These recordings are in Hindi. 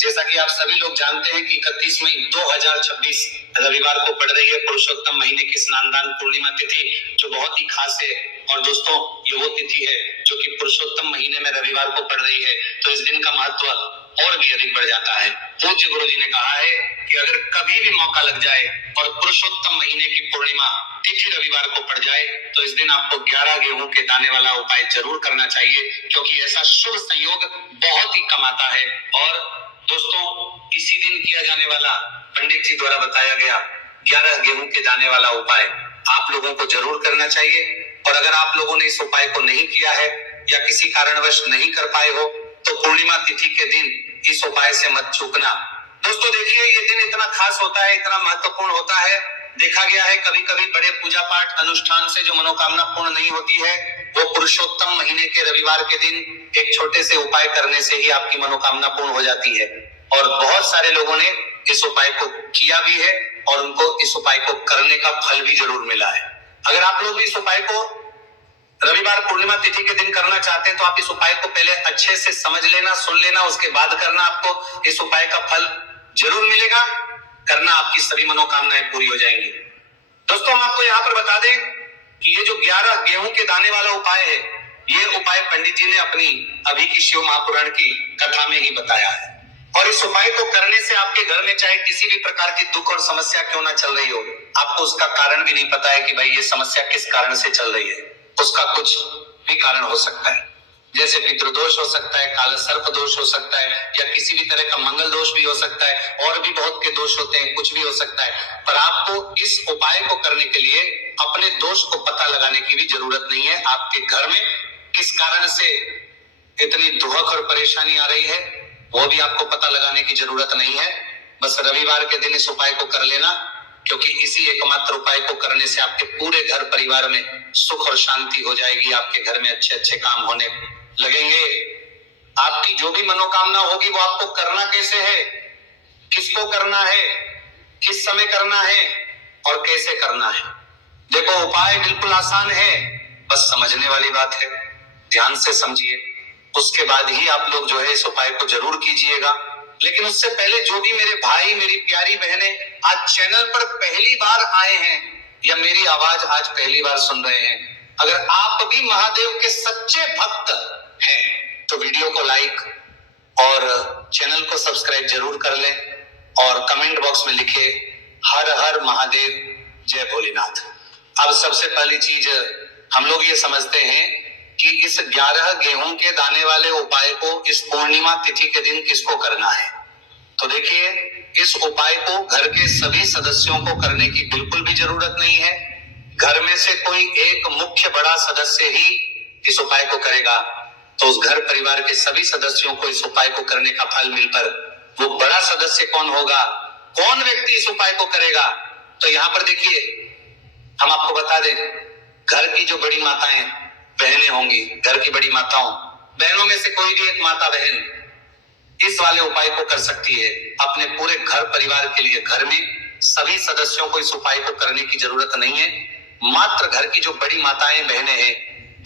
जैसा कि आप सभी लोग जानते हैं कि 31 मई 2026 रविवार को पड़ रही है पुरुषोत्तम महीने की स्नान-दान पूर्णिमा तिथि, जो बहुत ही खास है। और दोस्तों, ये वो तिथि है जो कि पुरुषोत्तम महीने में रविवार को पड़ रही है, तो इस दिन का महत्व और भी अधिक बढ़ जाता है। पूज्य गुरु जी ने कहा है कि अगर कभी भी मौका लग जाए और पुरुषोत्तम महीने की पूर्णिमा तिथि रविवार को पड़ जाए, तो इस दिन आपको 11 गेहूं के दाने वाला उपाय जरूर करना चाहिए, क्योंकि ऐसा शुभ संयोग बहुत ही कम आता है। और दोस्तों, इसी दिन किया जाने वाला पंडित जी द्वारा बताया गया 11 गेहूं के दाने वाला उपाय आप लोगों को जरूर करना चाहिए। और अगर आप लोगों ने इस उपाय को नहीं किया है या किसी कारणवश नहीं कर पाए हो, तो पूर्णिमा तिथि के दिन इस उपाय से मत चूकना। दोस्तों देखिए, ये दिन इतना खास होता है, इतना महत्वपूर्ण होता है। देखा गया है कभी कभी बड़े पूजा पाठ अनुष्ठान से जो मनोकामना पूर्ण नहीं होती है, वो पुरुषोत्तम महीने के रविवार के दिन एक छोटे से उपाय करने से ही आपकी मनोकामना पूर्ण हो जाती है। और बहुत सारे लोगों ने इस उपाय को किया भी है और उनको इस उपाय को करने का फल भी जरूर मिला है। अगर आप लोग भी इस उपाय को रविवार पूर्णिमा तिथि के दिन करना चाहते हैं, तो आप इस उपाय को पहले अच्छे से समझ लेना, सुन लेना, उसके बाद करना। आपको इस उपाय का फल जरूर मिलेगा, करना, आपकी सभी मनोकामनाएं पूरी हो जाएंगी। दोस्तों, हम आपको यहाँ पर बता दें कि ये जो 11 गेहूं के दाने वाला उपाय है, ये उपाय पंडित जी ने अपनी अभी की शिव महापुराण की कथा में ही बताया है। और इस उपाय को करने से आपके घर में चाहे किसी भी प्रकार की दुख और समस्या क्यों ना चल रही हो, आपको उसका कारण भी नहीं पता है कि भाई ये समस्या किस कारण से चल रही है, उसका कुछ भी कारण हो सकता है। जैसे पितृदोष हो सकता है, काला सर्प दोष हो सकता है, या किसी भी तरह का मंगल दोष भी हो सकता है, और भी बहुत के दोष होते हैं, कुछ भी हो सकता है। पर आपको इस उपाय को करने के लिए अपने दोष को पता लगाने की भी जरूरत नहीं है। आपके घर में किस कारण से इतनी दुहक और परेशानी आ रही है, वो भी आपको पता लगाने की जरूरत नहीं है। बस रविवार के दिन इस उपाय को कर लेना, क्योंकि इसी एकमात्र उपाय को करने से आपके पूरे घर परिवार में सुख और शांति हो जाएगी। आपके घर में अच्छे अच्छे काम होने लगेंगे। आपकी जो भी मनोकामना होगी, वो आपको करना कैसे है, किसको करना है, किस समय करना है और कैसे करना है। देखो, उपाय बिल्कुल आसान है, बस समझने वाली बात है। ध्यान से समझिए, उसके बाद ही आप लोग जो है इस उपाय को जरूर कीजिएगा। लेकिन उससे पहले जो भी मेरे भाई, मेरी प्यारी बहनें आज चैनल पर पहली बार आए हैं या मेरी आवाज आज पहली बार सुन रहे हैं, अगर आप भी महादेव के सच्चे भक्त हैं, तो वीडियो को लाइक और चैनल को सब्सक्राइब जरूर कर लें और कमेंट बॉक्स में लिखे हर हर महादेव, जय भोलेनाथ। अब सबसे पहली चीज हम लोग ये समझते हैं कि इस 11 गेहूं के दाने वाले उपाय को इस पूर्णिमा तिथि के दिन किसको करना है। तो देखिए, इस उपाय को घर के सभी सदस्यों को करने की बिल्कुल भी जरूरत नहीं है। घर में से कोई एक मुख्य बड़ा सदस्य ही इस उपाय को करेगा, तो उस घर परिवार के सभी सदस्यों को इस उपाय को करने का फल मिल पर वो बड़ा सदस्य कौन होगा, कौन व्यक्ति इस उपाय को करेगा। तो यहाँ पर देखिए, हम आपको बता दें, घर की जो बड़ी माताएं बहनें होंगी, घर की बड़ी माताओं बहनों में से कोई भी एक माता बहन इस वाले उपाय को कर सकती है। अपने पूरे घर परिवार के लिए घर में सभी सदस्यों को इस उपाय को करने की जरूरत नहीं है। मात्र घर की जो बड़ी माताएं बहनें हैं,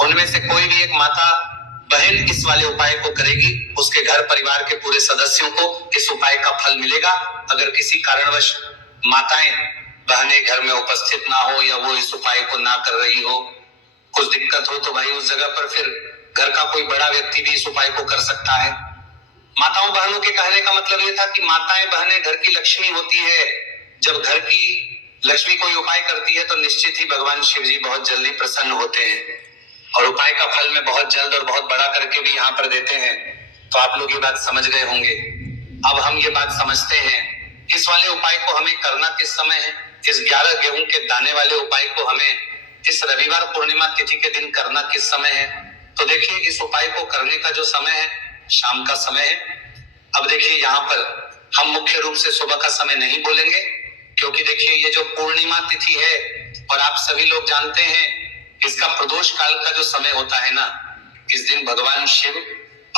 उनमें से कोई भी एक माता बहन इस वाले उपाय को करेगी, उसके घर परिवार के पूरे सदस्यों को इस उपाय का फल मिलेगा। अगर किसी कारणवश माताएं बहनें घर में उपस्थित ना हो या वो इस उपाय को ना कर रही हो, कुछ दिक्कत हो, तो भाई उस जगह पर फिर घर का कोई बड़ा व्यक्ति भी इस उपाय को कर सकता है। माताओं बहनों के कहने का मतलब ये था कि माताएं बहनें घर की लक्ष्मी होती है। जब घर की लक्ष्मी कोई उपाय करती है, तो निश्चित ही भगवान शिव जी बहुत जल्दी प्रसन्न होते हैं और उपाय का फल में बहुत जल्द और बहुत बड़ा करके भी यहाँ पर देते हैं। तो आप लोग ये बात समझ गए होंगे। अब हम ये बात समझते हैं, इस वाले उपाय को हमें करना किस समय है। इस 11 गेहूं के दाने वाले उपाय को हमें इस रविवार पूर्णिमा तिथि के दिन करना किस समय है। तो देखिए, इस उपाय को करने का जो समय है, शाम का समय है। अब देखिए, यहाँ पर हम मुख्य रूप से सुबह का समय नहीं बोलेंगे, क्योंकि देखिए, ये जो पूर्णिमा तिथि है और आप सभी लोग जानते हैं, इसका प्रदोष काल का जो समय होता है ना, इस दिन भगवान शिव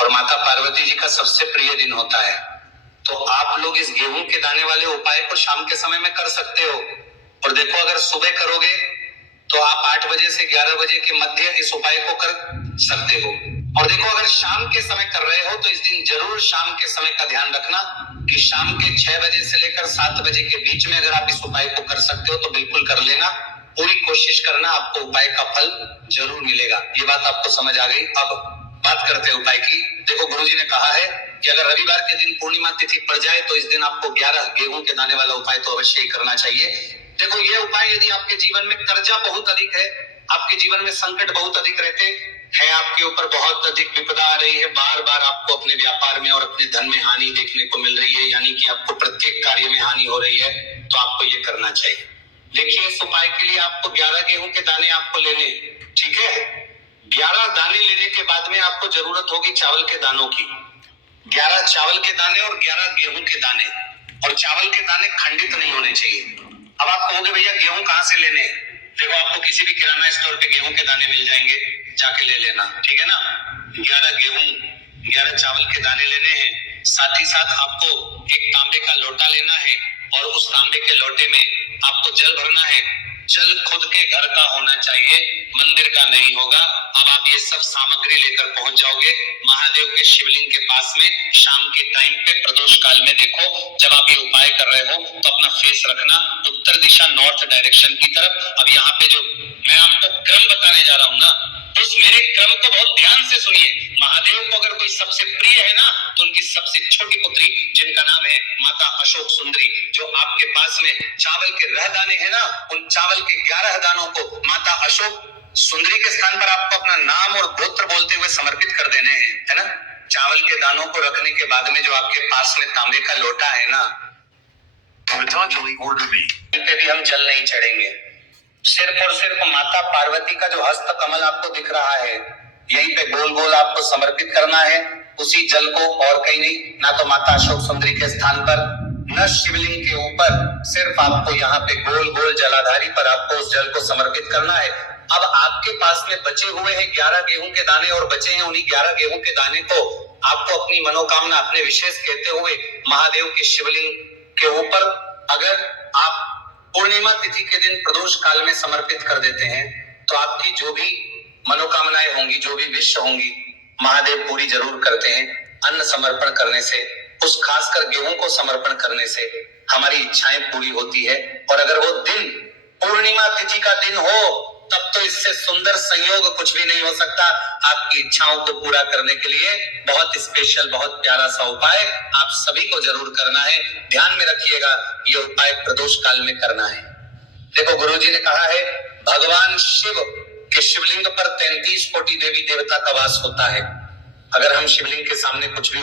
और माता पार्वती जी का सबसे प्रिय दिन होता है। तो आप लोग इस गेहूं के दाने वाले उपाय को शाम के समय में कर सकते हो। और देखो, अगर सुबह करोगे तो आप 8 बजे से 11 बजे के मध्य इस उपाय को कर सकते हो। और देखो, अगर शाम के समय कर रहे हो तो इस दिन जरूर शाम के समय का ध्यान रखना कि शाम के 6 बजे से लेकर 7 बजे के बीच में अगर आप इस उपाय को कर सकते हो तो बिल्कुल कर लेना। पूरी कोशिश करना, आपको उपाय का फल जरूर मिलेगा। ये बात आपको समझ आ गई। अब बात करते हैं उपाय की। देखो, गुरुजी ने कहा है कि अगर रविवार के दिन पूर्णिमा तिथि पड़ जाए तो इस दिन आपको 11 गेहूं के दाने वाला उपाय तो अवश्य ही करना चाहिए। देखो, ये उपाय यदि आपके जीवन में कर्जा बहुत अधिक है, आपके जीवन में संकट बहुत अधिक रहते है, आपके ऊपर बहुत अधिक विपदा आ रही है, बार बार आपको अपने व्यापार में और अपने धन में हानि देखने को मिल रही है, यानी कि आपको प्रत्येक कार्य में हानि हो रही है, तो आपको ये करना चाहिए। देखिए, इस उपाय के लिए आपको 11 गेहूं के दाने आपको लेने, ठीक है। 11 दाने लेने के बाद में आपको जरूरत होगी चावल के दानों की। 11 चावल के दाने और 11 गेहूं के दाने, और चावल के दाने खंडित नहीं होने चाहिए। अब आप कहोगे भैया गेहूं कहां से लेने? देखो, आपको किसी भी किराना स्टोर पे गेहूं के दाने मिल जाएंगे, जाके ले लेना, ठीक है ना। 11 गेहूं, 11 चावल के दाने लेने हैं। साथ ही साथ आपको एक तांबे का लोटा लेना है और उस तांबे के लोटे में आपको जल भरना है। जल खुद के घर का होना चाहिए, मंदिर का नहीं होगा। अब आप ये सब सामग्री लेकर पहुंच जाओगे महादेव के शिवलिंग के पास में शाम के टाइम पे प्रदोष काल में। देखो, जब आप ये उपाय कर रहे हो तो अपना फेस रखना उत्तर दिशा, नॉर्थ डायरेक्शन की तरफ। अब यहाँ पे जो मैं आपको क्रम बताने जा रहा हूँ ना, उस मेरे क्रम को बहुत ध्यान से सुनिए। महादेव को अगर कोई सबसे प्रिय है ना, तो उनकी सबसे छोटी पुत्री जिनका नाम है माता अशोक सुंदरी, जो आपके पास में चावल के रह दाने हैं ना, उन चावल के 11 दानों को माता अशोक सुंदरी के स्थान पर आपको अपना नाम और गोत्र बोलते हुए समर्पित कर देने हैं, है ना। चावल के दानों को रखने के बाद में जो आपके पास में तांबे का लोटा है ना, पे भी हम जल नहीं चढ़ेंगे। सिर्फ और सिर्फ माता पार्वती का जो हस्त कमल आपको दिख रहा है, यहीं पे गोल गोल आपको समर्पित करना है उसी जल को, और कहीं नहीं। ना तो माता अशोक सुंदरी के स्थान पर, न शिवलिंग के ऊपर, सिर्फ आपको यहाँ पे गोल गोल जलाधारी पर आपको उस जल को समर्पित करना है। अब आपके पास में बचे हुए हैं 11 गेहूं के दाने, और बचे हैं उन्हीं 11 गेहूं के दाने को आपको अपनी मनोकामना, अपने विशेष कहते हुए महादेव के शिवलिंग के ऊपर अगर आप पूर्णिमा तिथि के दिन प्रदोष काल में समर्पित कर देते हैं तो आपकी जो भी मनोकामनाएं होंगी, जो भी विश होंगी, महादेव पूरी जरूर करते हैं। अन्न समर्पण करने से, उस खासकर गेहूं को समर्पण करने से हमारी इच्छाएं पूरी होती है। और अगर वो दिन पूर्णिमा तिथि का दिन हो, तब तो इससे सुंदर संयोग कुछ भी नहीं हो सकता। आपकी इच्छाओं को पूरा करने के लिए बहुत स्पेशल, बहुत प्यारा सा उपाय आप सभी को जरूर करना है। ध्यान में रखिएगा, ये उपाय प्रदोष काल में करना है। देखो, गुरुजी ने कहा है भगवान शिव के शिवलिंग पर 33 कोटि देवी देवता का वास होता है। अगर हम शिवलिंग के सामने कुछ भी